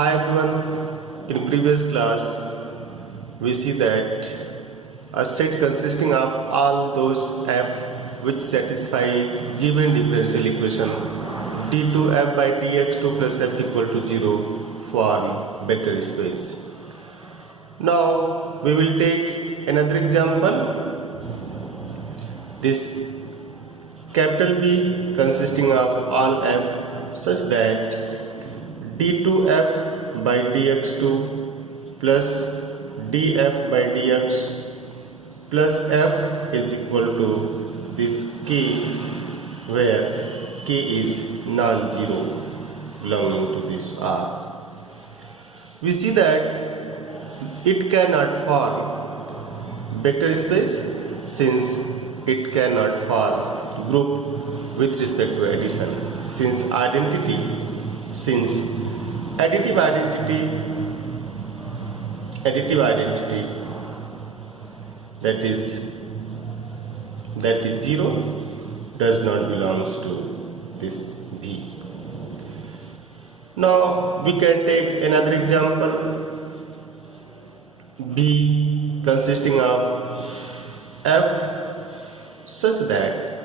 Hi everyone, in previous class we see that a set consisting of all those f which satisfy given differential equation d2f by dx2 plus f equal to 0 form vector space. Now we will take another example. This capital B consisting of all f such that d2f by dx2 plus df by dx plus f is equal to this k, where k is non-zero belonging to this R. We see that it cannot form vector space since it cannot form group with respect to addition, since additive identity that is 0 does not belongs to this V. Now we can take another example. B consisting of f such that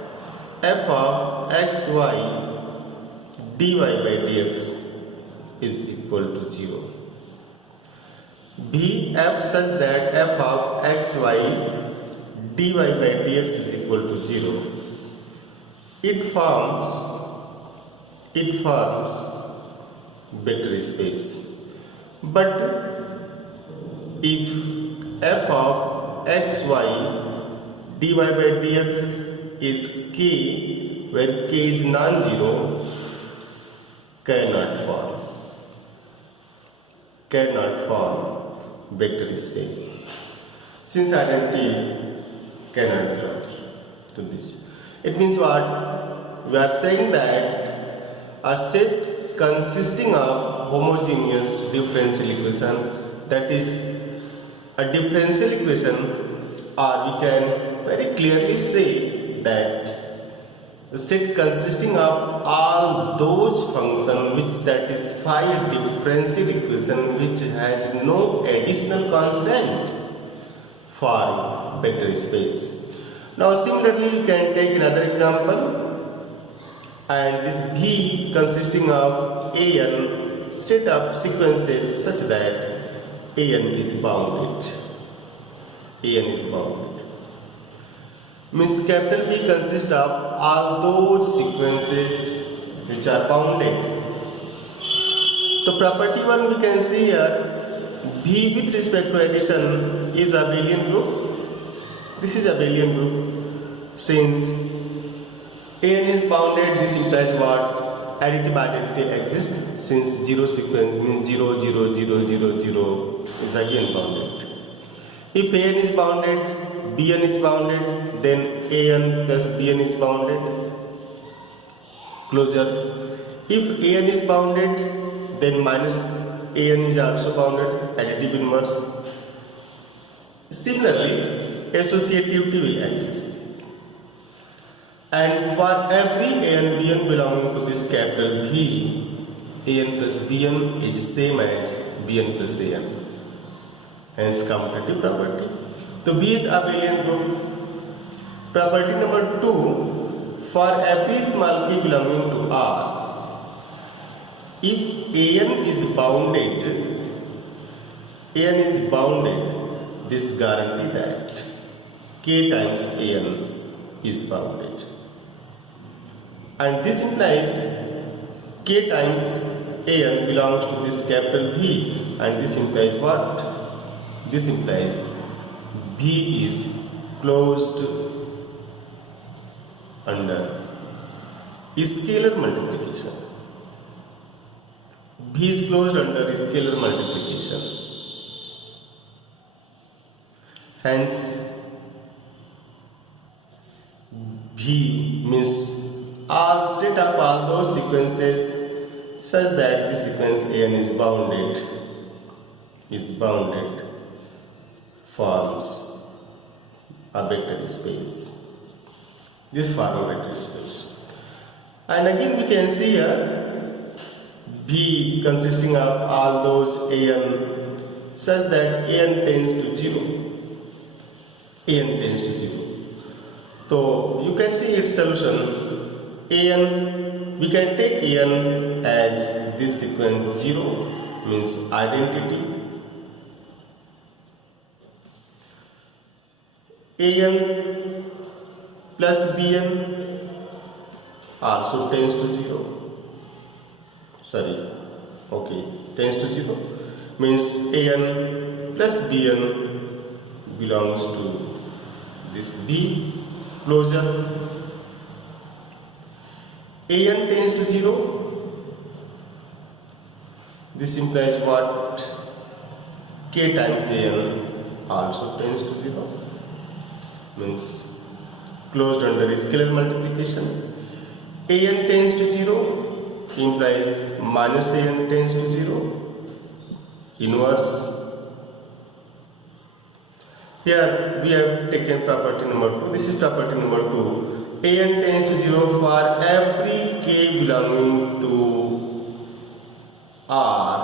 f of xy dy by dx is equal to 0. B f such that f of xy dy by dx is equal to 0. It forms vector space. But if f of xy dy by dx is k, where k is non-zero, cannot form vector space, since identity cannot belong to this. It means what? We are saying that a set consisting of homogeneous differential equation, that is a differential equation, or we can very clearly say that a set consisting of all those functions which satisfy a differential equation which has no additional constant form vector space. Now similarly you can take another example, and this V consisting of an set of sequences such that an is bounded. Means capital B consists of all those sequences which are bounded. So property 1 we can see here, V with respect to addition is abelian group. This is abelian group. Since an is bounded, this implies what? Additive identity exists, since 0 sequence means 0, 0, 0, 0, 0 is again bounded. If an is bounded, bn is bounded, then an plus bn is bounded. Closure. If an is bounded, then minus an is also bounded, additive inverse. Similarly, associativity will exist. And for every an bn belonging to this capital V, an plus bn is same as bn plus an. Hence commutative property. So B is abelian group. Property number 2, for every small k belonging to R, if an is bounded, this guarantee that k times an is bounded. And this implies k times an belongs to this capital V, and this implies what? This implies V is closed under scalar multiplication. V is closed under scalar multiplication. Hence, V means all set of all those sequences such that the sequence an is bounded forms a vector space. This form a vector space. And again we can see here V consisting of all those an such that an tends to 0. An tends to 0. So you can see its solution. An, we can take an as this sequence 0 means identity. An plus Bn also tends to 0. Tends to 0 means An plus Bn belongs to this B closure. An tends to 0. This implies what? K times An also tends to 0 means closed under scalar multiplication. An tends to 0 implies minus An tends to 0. Inverse. Here we have taken property number 2. This is property number 2. An tends to 0 for every k belonging to R.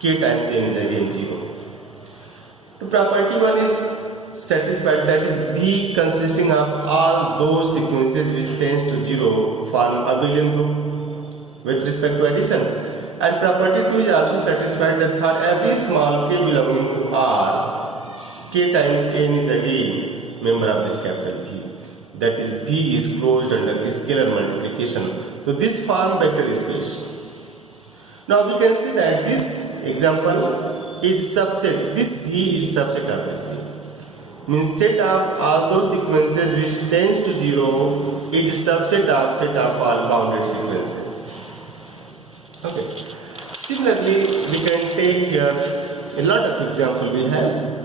K times N is again 0. The property 1 is satisfied, that is B consisting of all those sequences which tends to 0 form a abelian group with respect to addition. And property 2 is also satisfied that for every small k belonging to R, k times N is again member of this capital V. That is V is closed under scalar multiplication. So this form vector space. Now we can see that this example is subset. This V is subset of this V. Means set of all those sequences which tends to 0 is subset of set of all bounded sequences. Okay. Similarly, we can take here a lot of examples we have.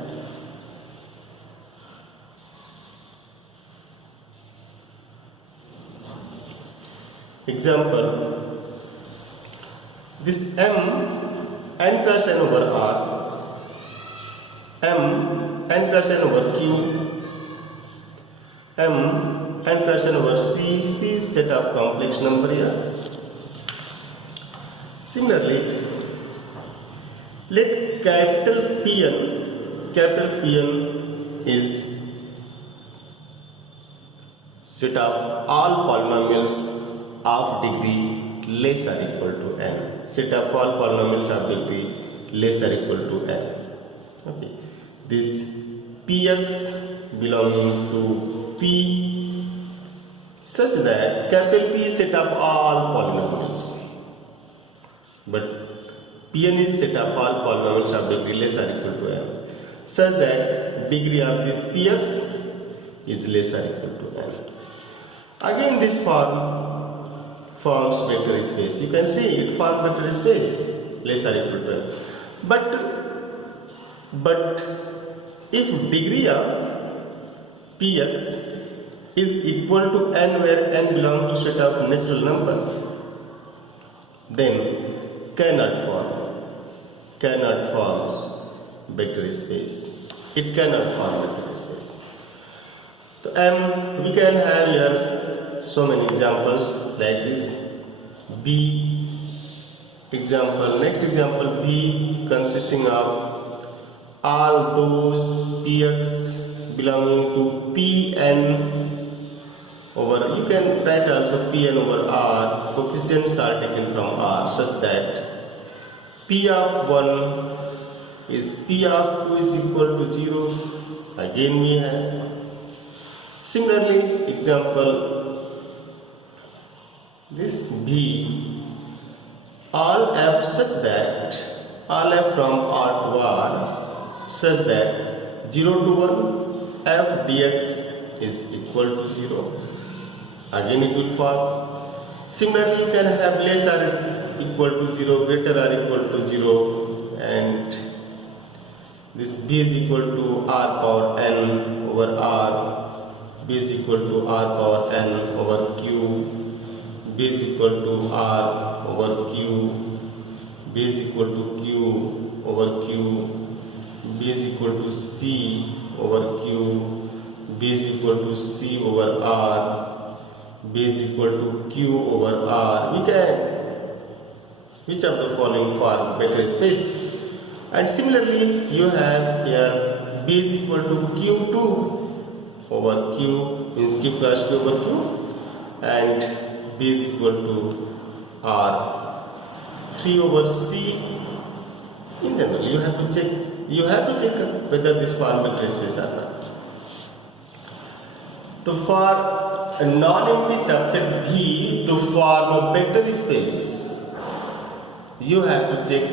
Example, this n cross n over R, n cross n over Q, n cross n over C is set of complex number here. Similarly, let capital Pn is set of all polynomials of degree less or equal to n. Set of all polynomials of degree less or equal to n. Okay. This Px belonging to P such that capital P is set of all polynomials. But Pn is set of all polynomials of degree less or equal to n such that degree of this Px is less or equal to n. Again this forms vector space. You can see it forms vector space less or equal to n. But if degree of Px is equal to n where n belongs to set of natural number, then cannot form vector space. It cannot form vector space. So we can have here so many examples like this. B example, next example, B consisting of all those Px belonging to Pn over, you can write also Pn over R, coefficients are taken from R such that P of 1 is P of 2 is equal to 0. Again we have. Similarly, example, this B, all f such that, all f from R to R such that 0 to 1 f dx is equal to 0. Again it will form. Similarly, you can have less or equal to 0, greater or equal to 0, and this B is equal to R power n over R, B is equal to R power n over Q, B is equal to R over Q, B is equal to Q over Q, B is equal to C over Q, B is equal to C over R, B is equal to Q over R. We can which of the following form vector space? And similarly, you have here B is equal to Q2 over Q, means Q plus Q over Q, and B is equal to R3 over C. In general, you have to check whether this form vector space or not. So for a non-empty subset V to form a vector space, you have to check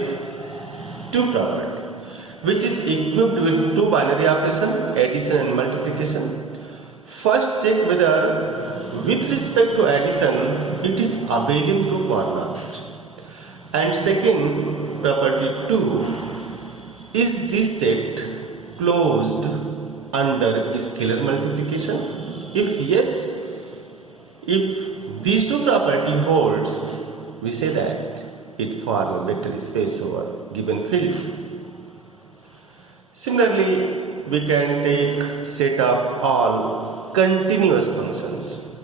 two properties, which is equipped with two binary operation, addition and multiplication. First, check whether with respect to addition it is abelian group or not. And second, property 2, is this set closed under scalar multiplication? If yes, if these two properties holds, we say that it forms a vector space over given field. Similarly, we can take set of all continuous functions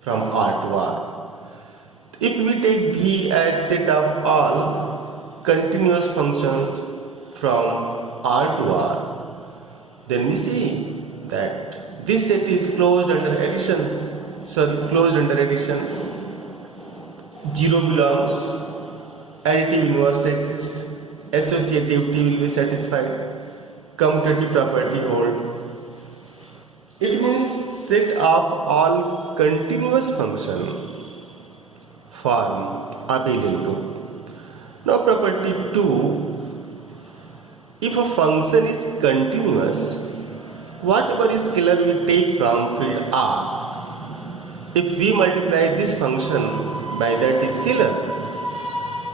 from R to R. If we take V as set of all continuous functions from R to R, then we see that this set is closed under addition. Closed under addition. 0 belongs, additive inverse exists, associativity will be satisfied, commutative property hold. It means set of all continuous function form abelian group. Now property 2, if a function is continuous, whatever scalar we take from field R, if we multiply this function by that scalar,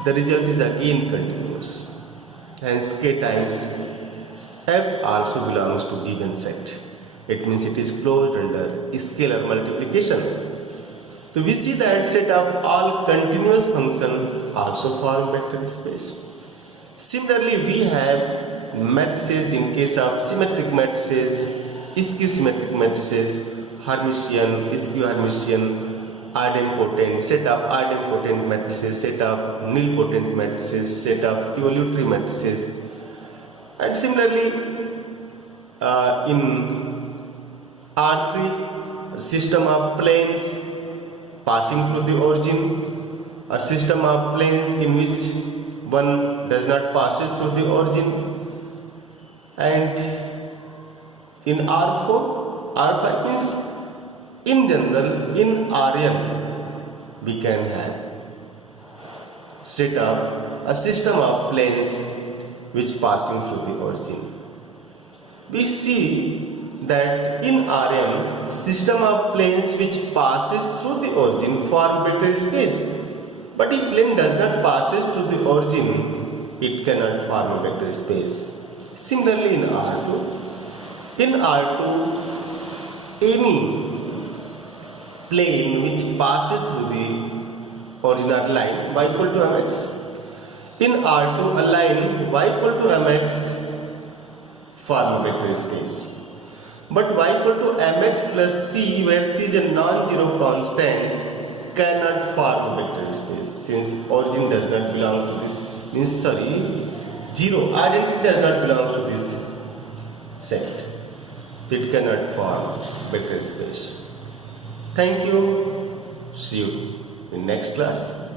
the result is again continuous. Hence K times F also belongs to given set. It means it is closed under scalar multiplication. So we see that set of all continuous function also form vector space. Similarly, we have matrices in case of symmetric matrices, skew symmetric matrices, Hermitian, skew Hermitian, idempotent, set of idempotent matrices, set of nilpotent matrices, set of evolutionary matrices. And similarly, in R3, a system of planes passing through the origin, a system of planes in which one does not pass through the origin, and in R5 means in general, in Rn, we can have set up a system of planes which passing through the origin. We see that in Rn, system of planes which passes through the origin form vector space. But if plane does not passes through the origin, it cannot form a vector space. Similarly, in R2, any plane which passes through the original line y equal to mx. In R2, a line y equal to mx form a vector space. But y equal to mx plus c, where c is a non-zero constant, cannot form a vector space, since origin does not belong to this, zero, identity does not belong to this set. It cannot form vector space. Thank you. See you in next class.